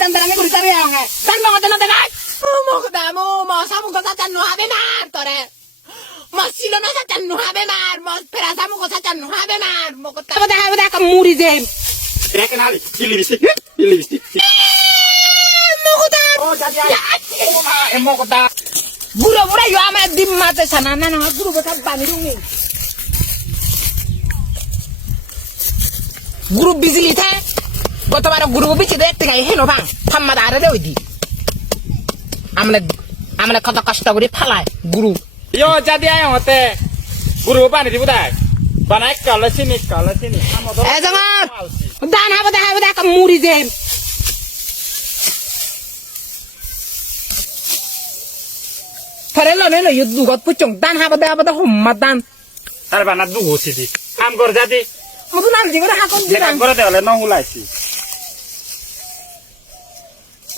hitam terangnya guru cari yang kan mau ngoten ngoten kan mau ketemu mau samu kosacan nu habe mar tore mau silo na sacan nu habe mar mau perasamu kosacan nu habe mar mau ketemu dah kemuri jem ya kenali pilih bistik mau ketemu oh jadi mau ketemu guru yo ame dim mate sanana na guru bekat banirung ni guru bizili the গতবার group বিচে দেখতে গাই hello ভাঙ থাম্মা দাঁড়ে দে ওই দি আমরা কত কষ্ট করে ফালায় গুরু yo jadi ayo ngote guru bani dibudai banai kalau sini eh jangan dan habe dah kemuri jem farelo nelo yudu got pucung dan habe dah humma dan tar bana dugo sidi am gor jadi mudu nal jingora hakon jeka dirang gor de ole no hulaisi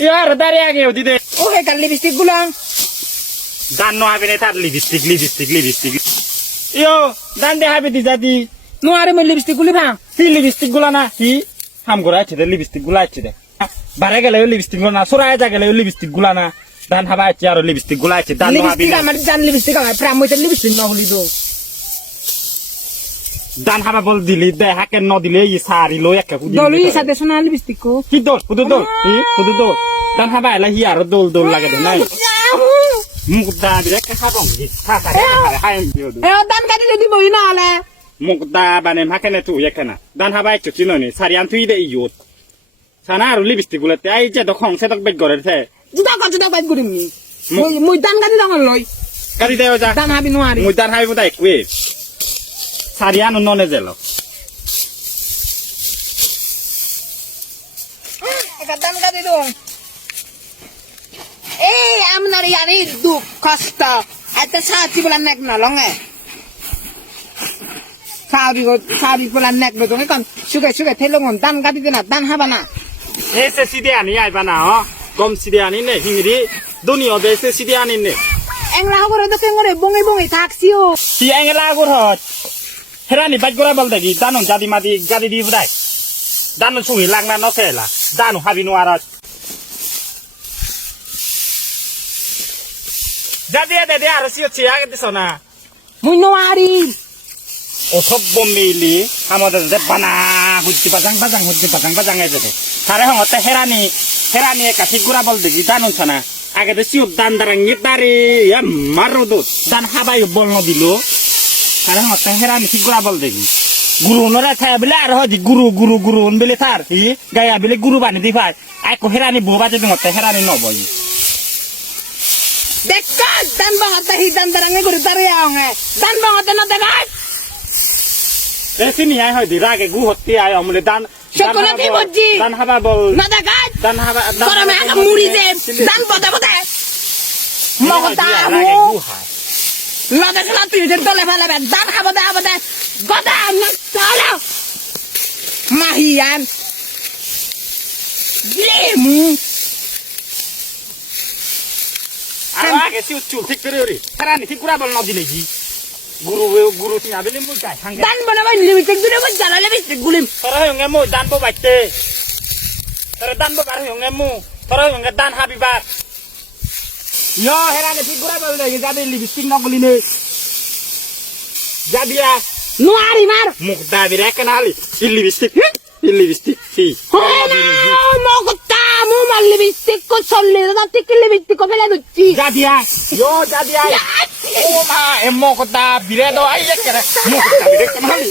यार दारे आगे होती दे oh he kal lipstick gulang dan no habe ne tar lipstick yo dan de habe di jadi no are me lipstick guli bang hi lipstick gula na hi ham gora আছে de lipstick gula আছে de bare gele lipstick gula na sura ja gele lipstick gula na dan haba আছে আর lipstick gula আছে dan no habe lipstick আমার dan lipstick আমার প্রাম হইতে lipstick না হলি দো dan haba bol dili de haken no dile yi sari lo yakka ku dolu সাথে সোনা lipstick ko ki dol kudu dol hi kudu dol dan haba la hi ar dol lage de nai mukda dire ka habong di sa hai yo do eh dan ka dile di mo ina ale mukda banem hakene tu yakana dan haba chuchi no ni sarian tu ide yot sana ar lipstick gulate ai je do khong se tok bet gore the juda ka gurim ni moi dan ka di dang loy kari de oja dan habi no ari moi dan hai budai kwe sarian no ne zelo dan ka di dong amnar yani duk kasta eta saati bulan nek nolong sabi bulan nek do kan suga telongon dan ka di na dan habana ese side ani ai bana ho gom side ani ne hingri dunio de ese side ani ne engla gore do kengore bongi taksio si engla gor hot herani baj gora bal dagi danon jadi mati jadi di budai danon sungi langna no sela danu habinu arat jadi ada dia harus siot siya di sana muy no ari othop bomili amada de bana hujti bajang aja de sare hongote herani ka figura bal dagi danon sana age de siot dan darang ngitari ya marudu dan habai bol no dilo sare hongote herani figura bal dagi guru nora thaya bile ar hoji guru on bile thar hi gaya bile guru bani di phai ai ko herani boba je ngote herani no boy dekat dan banget hitam terangnya guru tari yang dan banget no dekat sini ai hoy di rage gu hotti ai omle dan Chocolate ki bojji dan haba bol no dekat dan haba kora me aka muri de dan bote mau tamu lo de sala tu je dole bale dan haba de goda na sala mahian lemu age siut tik periori herani figura bol no dile ji guru ti abele mo kai hang dan bana ba limitek dure ba jala limitek gulim tara yonge mo dan bo batte tara dan bo bar yonge mo tara yonge dan habi bar yo herani figura bol de jadi lipstick no guline jadi ya no ari mar mukda bire kanali lipstick si mau ketemu mal lipstick ko solle da tik lipstick ko bela dutti jadi ya yo jadi ya oh ma emmo kota bire do ai ya kere mukda bire kanali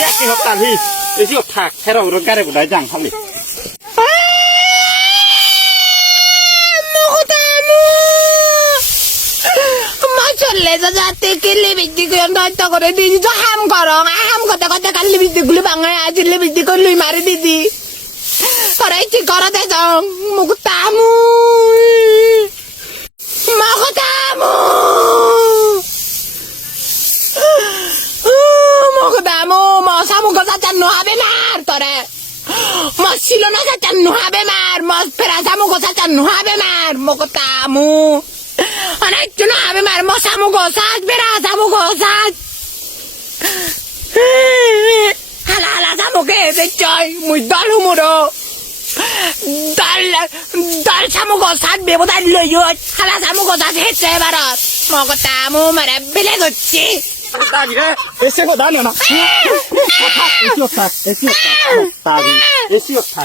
ya ki hotal hi esi otak hero rogare budai jang hali ले जाते के लिए बिजली को अंदर तो करे दीदी जो हम करो हम करते कर ले बिजली गुली बांगे आज ले बिजली को लुई मारे दीदी करे ची करो दे जाओ मुकुतामू masa mo sacan no habe mar tore mas silo na sacan no habe mar mas perasa mo sacan no habe mar mo tamu ana chuno habe mar masa mo perasa mo তোকে এদের চাই মুই দল হুমুরো দল সামুক সাত বেবদার লইও খালা সামুক সাত হেচ্ছে এবারত মগতা মু মারে বেলে করছি তাগিরে এসে গো দানিও না এসি ওঠা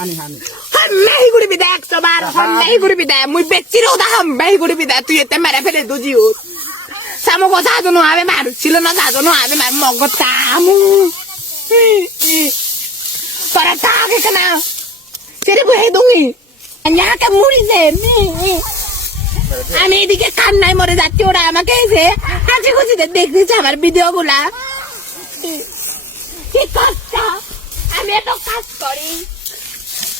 আনি হানি হাম্মাই গুড়ি বিদা 100 বার হাম্মাই গুড়ি বিদা মুই বেচির ওদা হাম্মাই গুড়ি বিদা তুই এতে মারে ফেলে দুজিও সামুক সাত নো আবে মারু ছিল না সাত নো আবে মার মগতা মু para tage kana ছেড়ে বহে দুই আন্যাকে মুড়ি দে আমি এদিকে কান্নায় মরে যাচ্ছি ওরা আমাকে এসে হাসি খুশিতে দেখতেছে আমার ভিডিও গুলা কি কষ্ট আমি এত কাজ করি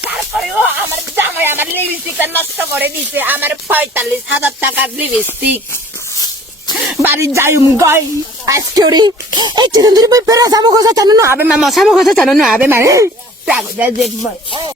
তারপরে ও আমার জামাই আমার লিপস্টিকটা নষ্ট করে দিছে আমার 45,000 টাকার লিপস্টিক বাড়ি যাই গাই আজকে ওরে এই চিরন্দরি বই পেরা সামো কথা জানো না আবে মামা সামো কথা জানো না আবে মানে